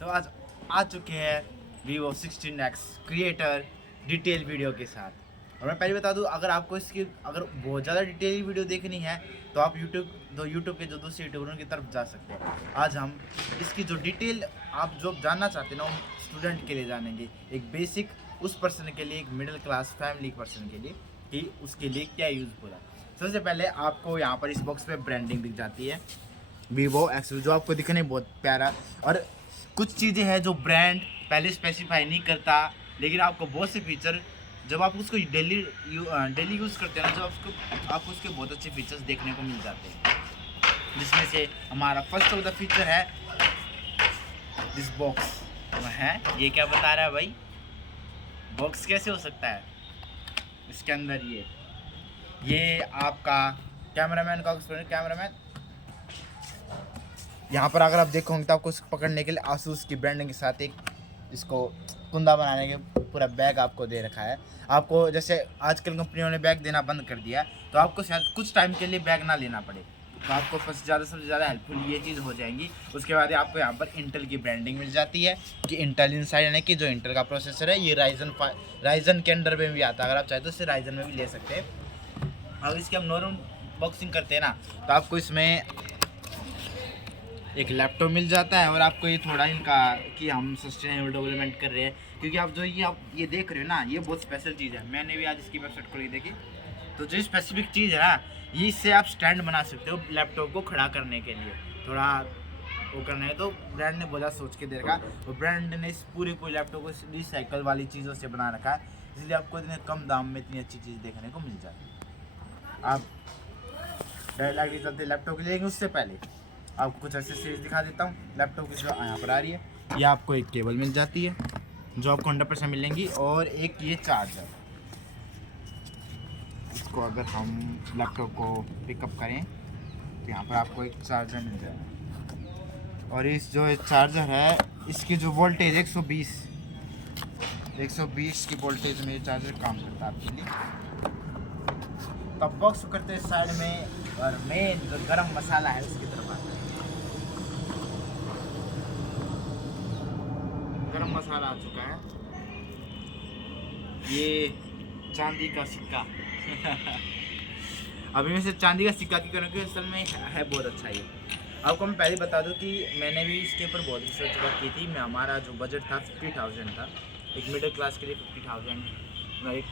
तो आज आ चुके हैं Vivo 16X creator detail video के साथ। और मैं पहले बता दूं, अगर आपको इसकी अगर बहुत ज़्यादा डिटेल वीडियो देखनी है तो आप यूट्यूब के जो दूसरे यूट्यूबरों की तरफ जा सकते हैं। आज हम इसकी जो डिटेल आप जो जानना चाहते हैं ना, स्टूडेंट के लिए जानेंगे, एक बेसिक उस पर्सन के लिए, एक मिडिल क्लास फैमिली पर्सन के लिए, कि उसके लिए क्या यूज़फुल है। सबसे पहले आपको यहाँ पर इस बॉक्स पे ब्रांडिंग दिख जाती है Vivo X, जो आपको दिखने बहुत प्यारा। और कुछ चीज़ें हैं जो ब्रांड पहले स्पेसिफाई नहीं करता, लेकिन आपको बहुत से फीचर जब आप उसको डेली यूज़ करते हैं ना, जब आपको उसके बहुत अच्छे फीचर्स देखने को मिल जाते हैं। जिसमें से हमारा फर्स्ट ऑफ द फीचर है दिस बॉक्स। है ये क्या बता रहा है भाई, बॉक्स कैसे हो सकता है? इसके अंदर ये आपका कैमरामैन का कैमरामैन यहाँ पर अगर आप देखोगे तो आपको पकड़ने के लिए आसूस की ब्रांडिंग के साथ एक इसको कुंदा बनाने के पूरा बैग आपको दे रखा है। आपको जैसे आजकल कंपनियों ने बैग देना बंद कर दिया, तो आपको शायद कुछ टाइम के लिए बैग ना लेना पड़े, तो आपको फर्स्ट ज़्यादा से ज़्यादा हेल्पफुल ये चीज़ हो जाएंगी। उसके बाद आपको यहाँ पर इंटेल की ब्रांडिंग मिल जाती है कि इंटेल इनसाइड, यानी कि जो इंटेल का प्रोसेसर है ये राइजन के अंडर में भी आता है। अगर आप चाहें तो इसे राइजन में भी ले सकते हैं। अब इसकी हम नॉर्मल बॉक्सिंग करते हैं ना, तो आपको इसमें एक लैपटॉप मिल जाता है। और आपको ये थोड़ा इनका कि हम सस्टेनेबल डेवलपमेंट कर रहे हैं, क्योंकि आप जो ये देख रहे हो ना, ये बहुत स्पेशल चीज़ है। मैंने भी आज इसकी वेबसाइट खोली देखी, तो जो स्पेसिफिक चीज़ है ना, ये इससे आप स्टैंड बना सकते हो लैपटॉप को खड़ा करने के लिए। थोड़ा वो करना है तो ब्रांड ने बहुत सोच के दे रखा, और ब्रांड ने इस पूरे लैपटॉप को रिसाइकल वाली चीज़ों से बना रखा है, इसलिए आपको इतने कम दाम में इतनी अच्छी चीज़ देखने को मिल जाती है। आप डायरेक्टली चलते लैपटॉप के लिए, उससे पहले आपको कुछ एसेसरीज दिखा देता हूँ लैपटॉप की जो यहाँ पर आ रही है। ये आपको एक केबल मिल जाती है जो आपको 100% मिलेंगी, और एक ये चार्जर। इसको अगर हम लैपटॉप को पिकअप करें तो यहाँ पर आपको एक चार्जर मिल जाएगा। और इस जो चार्जर है, इसकी जो वोल्टेज 120 की वोल्टेज में ये चार्जर काम करता है आपके लिए। तब बॉक्स करते हैं साइड में, और मेन जो गरम मसाला है उसकी तरफ आता है। गरम मसाला आ चुका है, ये चांदी का सिक्का। अभी मैं से चांदी का सिक्का की करूँ, असल में है बहुत अच्छा ये। आपको मैं पहले बता दूं कि मैंने भी इसके ऊपर बहुत रिसर्च वर्क की थी। मैं हमारा जो बजट था 50,000 था, एक मिडिल क्लास के लिए 50,000 एक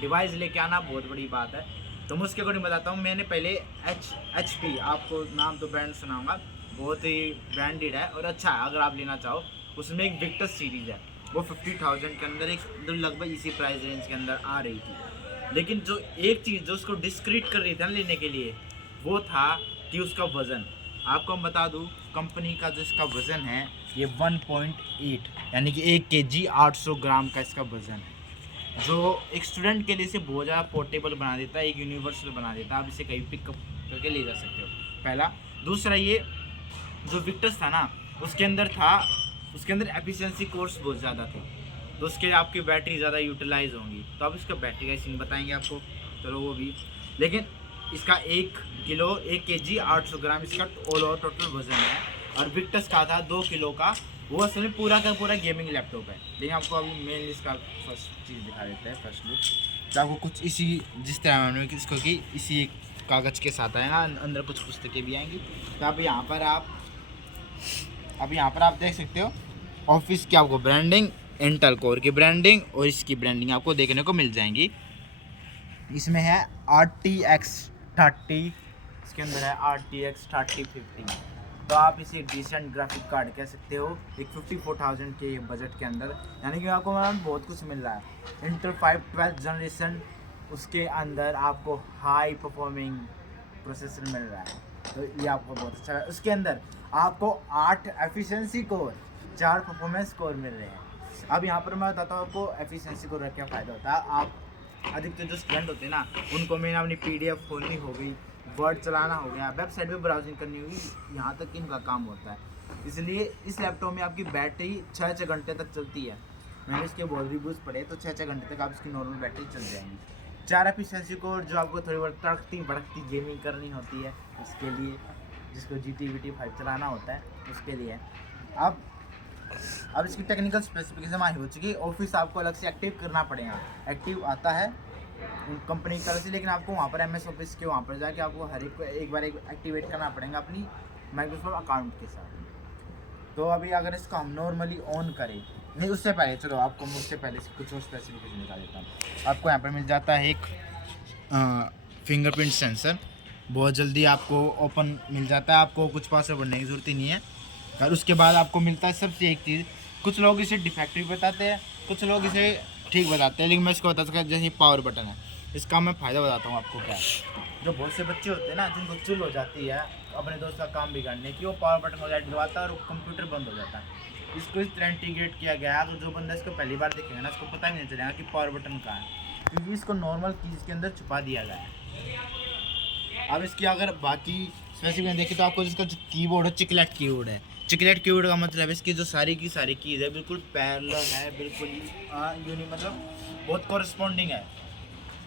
डिवाइस लेके आना बहुत बड़ी बात है। तो मैं उसके अकॉर्डिंग बताता हूँ। मैंने पहले HP, आपको नाम तो ब्रांड सुनाऊंगा, बहुत ही ब्रांडेड है और अच्छा है अगर आप लेना चाहो। उसमें एक विक्टस सीरीज़ है, वो 50,000 के अंदर एक लगभग इसी प्राइस रेंज के अंदर आ रही थी। लेकिन जो एक चीज़ जो उसको डिस्क्रीट कर रही थी ना लेने के लिए, वो था कि उसका वज़न। आपको हम बता दूं, कंपनी का जो इसका वज़न है ये 1.8, यानी कि 1 kg 800 ग्राम का इसका वज़न है, जो एक स्टूडेंट के लिए इसे बहुत ज़्यादा पोर्टेबल बना देता है, एक यूनिवर्सल बना देता है। आप इसे कहीं पिकअप करके ले जा सकते हो, पहला। दूसरा, ये जो विक्टस था ना, उसके अंदर एफिशिएंसी कोर्स बहुत ज़्यादा थे, तो उसके आपकी बैटरी ज़्यादा यूटिलाइज होंगी। तो अब इसका बैटरी का सीन बताएंगे आपको, चलो वो भी। लेकिन इसका 1 kg 800 ग्राम इसका ऑल ओवर टोटल वजन है। और विक्टस का था 2 किलो का, वो असल में पूरा का पूरा गेमिंग लैपटॉप है। लेकिन आपको अभी मेन इसका फर्स्ट चीज़ दिखा देते हैं, फर्स्ट लुक। तो आपको कुछ इसी जिस तरह मैंने इसको कि इसी कागज़ के साथ आए ना, अंदर कुछ पुस्तकें भी आएंगी। तो अब यहाँ पर आप देख सकते हो ऑफिस की आपको ब्रांडिंग, इंटेल कोर की ब्रांडिंग और इसकी ब्रांडिंग आपको देखने को मिल जाएंगी। इसमें है RTX 30, इसके अंदर है RTX 3050। तो आप इसे डिसेंट ग्राफिक कार्ड कह सकते हो, एक 54,000 के बजट के अंदर, यानी कि आपको बहुत कुछ मिल रहा है। इंटेल 5 12th जनरेशन, उसके अंदर आपको हाई परफॉर्मिंग प्रोसेसर मिल रहा है, तो ये आपको बहुत अच्छा है। उसके अंदर आपको 8 एफिशिएंसी कोर, 4 परफॉर्मेंस कोर मिल रहे हैं। अब यहाँ पर मैं बताता हूँ आपको एफिशिएंसी कोर का क्या फ़ायदा होता है। आप अधिकतर जो स्टूडेंट होते हैं ना, उनको मैंने अपनी PDF खोलनी हो गई, वर्ड चलाना हो गया, वेबसाइट पे ब्राउजिंग करनी होगी, यहाँ तक इनका काम होता है। इसलिए इस लैपटॉप में आपकी बैटरी 6 घंटे तक चलती है। मैंने इसके बहुत रिव्यूज़ पढ़े, तो 6 घंटे तक आप इसकी नॉर्मल बैटरी चल जाएंगी। 4 एफिशिएंसी कोर, जो आपको थोड़ी बहुत तड़कती भड़कती गेमिंग करनी होती है, उसके लिए, जिसको GT 5 चलाना होता है, उसके लिए। अब अब इसकी टेक्निकल स्पेसिफिकेशन हमारी हो चुकी है। ऑफिस आपको अलग से एक्टिव करना पड़ेगा, एक्टिव आता है कंपनी की तरफ से, लेकिन आपको वहाँ पर MS ऑफिस के वहाँ पर जाके आपको हर एक बार एक्टिवेट करना पड़ेगा अपनी माइक्रोसॉफ्ट अकाउंट के साथ। तो अभी अगर इसको हम नॉर्मली ऑन करें, नहीं उससे पहले चलो आपको मुझसे पहले कुछ और स्पेसिफिकेशन निकाल देता हूँ। आपको यहाँ पर मिल जाता है एक फिंगरप्रिंट सेंसर, बहुत जल्दी आपको ओपन मिल जाता है, आपको कुछ पासवर्ड भरने की ज़रूरत ही नहीं है। और उसके बाद आपको मिलता है सबसे एक चीज़, कुछ लोग इसे डिफेक्टिव बताते हैं, कुछ लोग इसे ठीक बताते हैं, लेकिन मैं इसको बता सकता जैसे पावर बटन है, इसका मैं फ़ायदा बताता हूँ आपको क्या है। जो बहुत से बच्चे होते हैं ना जिनको चुल हो जाती है अपने दोस्त का काम बिगाड़ने की, वो पावर बटन को लाइट दबाता है और कंप्यूटर बंद हो जाता है। इसको इस तरह इंटीग्रेट किया गया है, तो जो बंदा इसको पहली बार देखेगा ना उसको पता ही नहीं चलेगा कि पावर बटन कहाँ है, क्योंकि इसको नॉर्मल कीज़ के अंदर छुपा दिया गया है। अब इसकी अगर बाकी स्पेसिफिकेशन देखें तो आपको इसका जो कीबोर्ड है चिकलेट कीबोर्ड है। चिकलेट कीबोर्ड का मतलब इसकी जो सारी की सारी कीज़ है बिल्कुल पैरेलल है, बिल्कुल यूनिक, मतलब बहुत कॉरस्पॉन्डिंग है,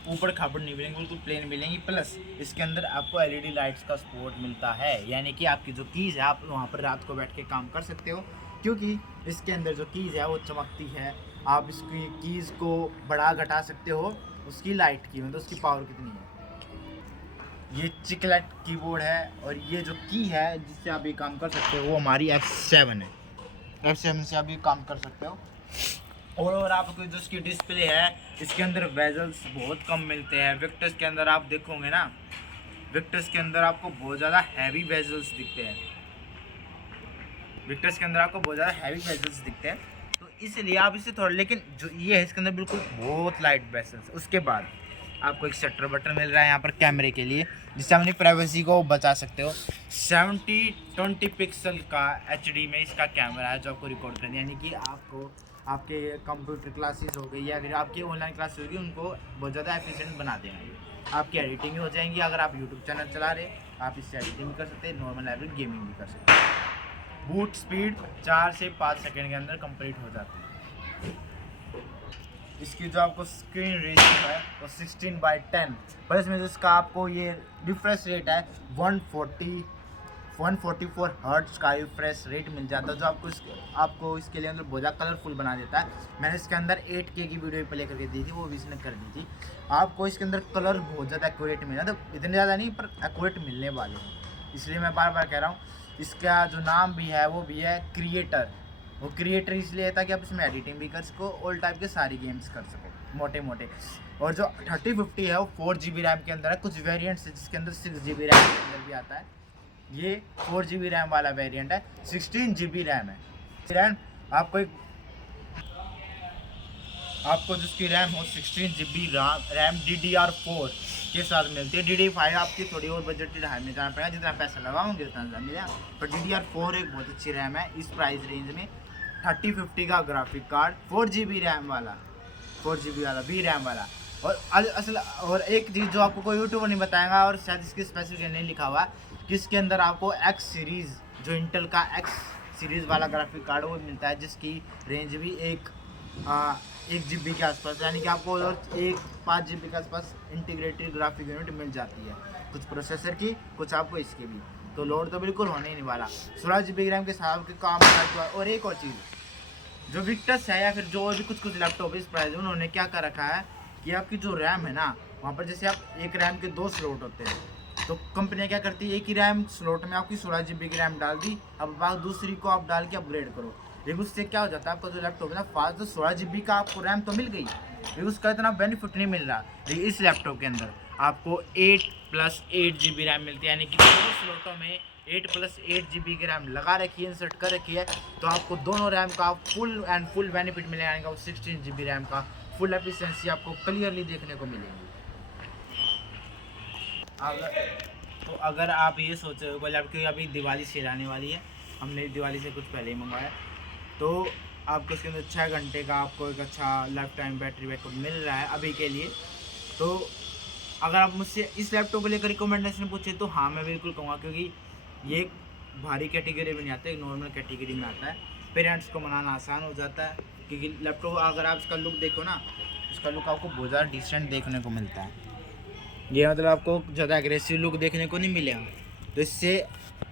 ऊपर खापड़ नहीं मिलेंगी, बिल्कुल प्लेन मिलेंगी। प्लस इसके अंदर आपको LED लाइट्स का सपोर्ट मिलता है, यानी कि आपकी जो कीज़ है आप वहाँ पर रात को बैठ के काम कर सकते हो, क्योंकि इसके अंदर जो कीज़ है वो चमकती है। आप इसकी कीज़ को बढ़ा घटा सकते हो उसकी लाइट की, मतलब उसकी पावर कितनी है। ये चिकलेट कीबोर्ड है और ये जो की है जिससे आप ये काम कर सकते हो वो हमारी F7 है। F7 से आप ये काम कर सकते हो। और आपको जो इसकी डिस्प्ले है इसके अंदर वेजल्स बहुत कम मिलते हैं। विक्टर्स के अंदर आप देखोगे ना, विक्टर्स के अंदर आपको बहुत ज़्यादा हैवी वेजल्स दिखते हैं, विक्टर्स के अंदर आपको बहुत ज़्यादा हैवी वेजल्स दिखते हैं, तो इसलिए आप इसे थोड़ा, लेकिन जो ये है इसके अंदर बिल्कुल बहुत लाइट वेजल्स। उसके बाद आपको एक शटर बटन मिल रहा है यहाँ पर कैमरे के लिए, जिससे अपनी प्राइवेसी को बचा सकते हो। 70-20 पिक्सल का HD में इसका कैमरा है जो आपको रिकॉर्ड करना है, यानी कि आपको आपके कंप्यूटर क्लासेस हो गई या फिर आपकी ऑनलाइन क्लासेस होगी उनको बहुत ज़्यादा एफिशिएंट बना देंगे। आपकी एडिटिंग हो जाएंगी, अगर आप यूट्यूब चैनल चला रहे आप इससे एडिटिंग भी कर सकते हैं, नॉर्मल एवरेज गेमिंग भी कर सकते हैं। बूट स्पीड 4 से 5 सेकेंड के अंदर कंप्लीट हो जाती है। इसकी जो आपको स्क्रीन रेशियो है वो 16:10, पर इसमें जो इसका आपको ये रिफ्रेश रेट है 144 हर्ट्ज का रिफ्रेश रेट मिल जाता है, जो आपको इसके लिए अंदर बहुत ज़्यादा कलरफुल बना देता है। मैंने इसके अंदर 8K की वीडियो प्ले करके दी थी, वो भी इसने कर दी थी। आपको इसके अंदर कलर बहुत ज़्यादा एक्यूरेट मिला, तो इतने ज़्यादा नहीं पर एक्यूरेट मिलने वाले हैं, इसलिए मैं बार बार कह रहा हूँ। इसका जो नाम भी है वो भी है क्रिएटर। वो क्रिएटर इसलिए है ताकि आप इसमें एडिटिंग भी कर सको, ऑल टाइप के सारी गेम्स कर सको मोटे मोटे। और जो 3050 है वो 4GB रैम के अंदर है, कुछ वेरिएंट्स है जिसके अंदर 6GB रैम के अंदर भी आता है। ये 4GB रैम वाला वेरिएंट है, 16GB रैम है। रैम आपको जिसकी रैम हो 16GB रैम DDR4 के साथ मिलती है। DDR5 आपकी थोड़ी और बजट हाई में जाना पड़ेगा, जितना पैसा लगाओगे उतना ज़्यादा मिलेगा, पर DDR4 एक बहुत अच्छी रैम है इस प्राइस रेंज में। 3050 का ग्राफिक कार्ड, 4GB रैम वाला, 4GB वाला भी रैम वाला। और एक चीज़ जो आपको कोई यूट्यूबर नहीं बताएगा और शायद इसकी स्पेसिफिकेशन नहीं लिखा हुआ कि इसके अंदर आपको X सीरीज़, जो इंटेल का X सीरीज़ वाला ग्राफिक कार्ड वो मिलता है, जिसकी रेंज भी 1GB के आसपास, यानी कि आपको 5GB के आसपास इंटीग्रेटेड ग्राफिक यूनिट मिल जाती है, कुछ प्रोसेसर की कुछ आपको इसकी भी। तो लोड तो बिल्कुल होने ही नहीं वाला। 16GB रैम के साथ के काम। और एक और चीज़, जो विक्टर्स है या फिर जो भी कुछ लैपटॉप इस प्राइस में उन्होंने क्या कर रखा है कि आपकी जो रैम है ना, वहाँ पर जैसे आप एक रैम के 2 स्लॉट होते हैं, तो कंपनियाँ क्या करती है एक ही रैम स्लॉट में आपकी 16GB की रैम डाल दी, अब बाद दूसरी को आप डाल के अपग्रेड करो। लेकिन उससे क्या हो जाता है, आपका जो लैपटॉप है ना फास्ट, तो 16GB का आपको रैम तो मिल गई, लेकिन उसका इतना बेनिफिट नहीं मिल रहा। लेकिन इस लैपटॉप के अंदर आपको 8+8GB रैम मिलती है, यानी कि दोनों स्लॉटों में 8+8GB की रैम लगा रखी है, इंसर्ट कर रखी है, तो आपको दोनों रैम का फुल बेनिफिट मिलेगा, यानी कि 16GB रैम का फुल एफिशिएंसी आपको क्लियरली देखने को मिलेगी। अगर आप ये सोच रहे हो लैपटॉप, क्योंकि अभी दिवाली सेल आने वाली है, हमने दिवाली से कुछ पहले ही मंगवाया, तो आपको इसके अंदर 6 घंटे का आपको एक अच्छा लाइफ टाइम बैटरी बैकअप मिल रहा है अभी के लिए। तो अगर आप मुझसे इस लैपटॉप को लेकर रिकमेंडेशन पूछे तो हाँ मैं बिल्कुल कहूँगा, क्योंकि ये भारी कैटेगरी में नहीं आता है, एक नॉर्मल कैटेगरी में आता है। पेरेंट्स को मनाना आसान हो जाता है, क्योंकि लैपटॉप अगर आप इसका लुक देखो ना, इसका लुक आपको बहुत ज़्यादा डिसेंट देखने को मिलता है। ये मतलब आपको ज़्यादा एग्रेसिव लुक देखने को नहीं मिलेगा, तो इससे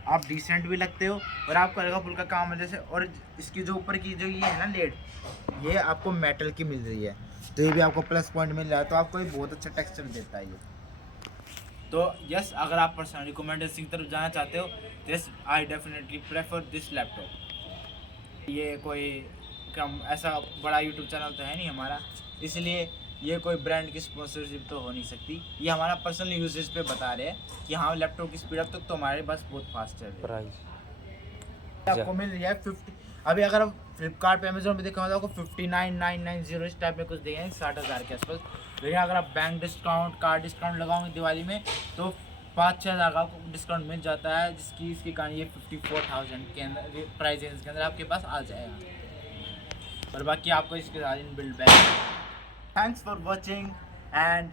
आप डिसेंट भी लगते हो और आपको हल्का फुल्का काम है जैसे। और इसकी जो ऊपर की जो ये है ना लेड, ये आपको मेटल की मिल रही है, तो ये भी आपको प्लस पॉइंट मिल रहा है, तो आपको ये बहुत अच्छा टेक्सचर देता है ये। तो यस, अगर आप पर्सनल रिकमेंडेशन की तरफ जाना चाहते हो, yes I definitely prefer this laptop. ये कोई कम ऐसा बड़ा यूट्यूब चैनल तो है नहीं हमारा, इसलिए ये कोई ब्रांड की स्पॉन्सरशिप तो हो नहीं सकती। ये हमारा पर्सनल यूजेज पे बता रहे हैं कि हाँ लैपटॉप की स्पीड अप तक तो हमारे पास बहुत फास्ट चल रही है। आपको मिल रही है 50। अभी अगर आप फ्लिपकार्ट पे अमेजोन पे देखा तो आपको 59,990 इस टाइप में कुछ देंगे 60,000 के आसपास। लेकिन अगर आप बैंक डिस्काउंट, कार्ड डिस्काउंट लगाओगे दिवाली में तो 5-6 हज़ार का आपको डिस्काउंट मिल जाता है, इसके कारण ये 54,000 के अंदर प्राइस रेंज के अंदर आपके पास आ जाएगा। और बाकी आपको इसके साथ in build bag. Thanks for watching and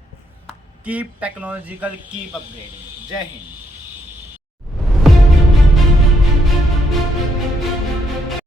keep technological, keep upgrading. जय हिंद।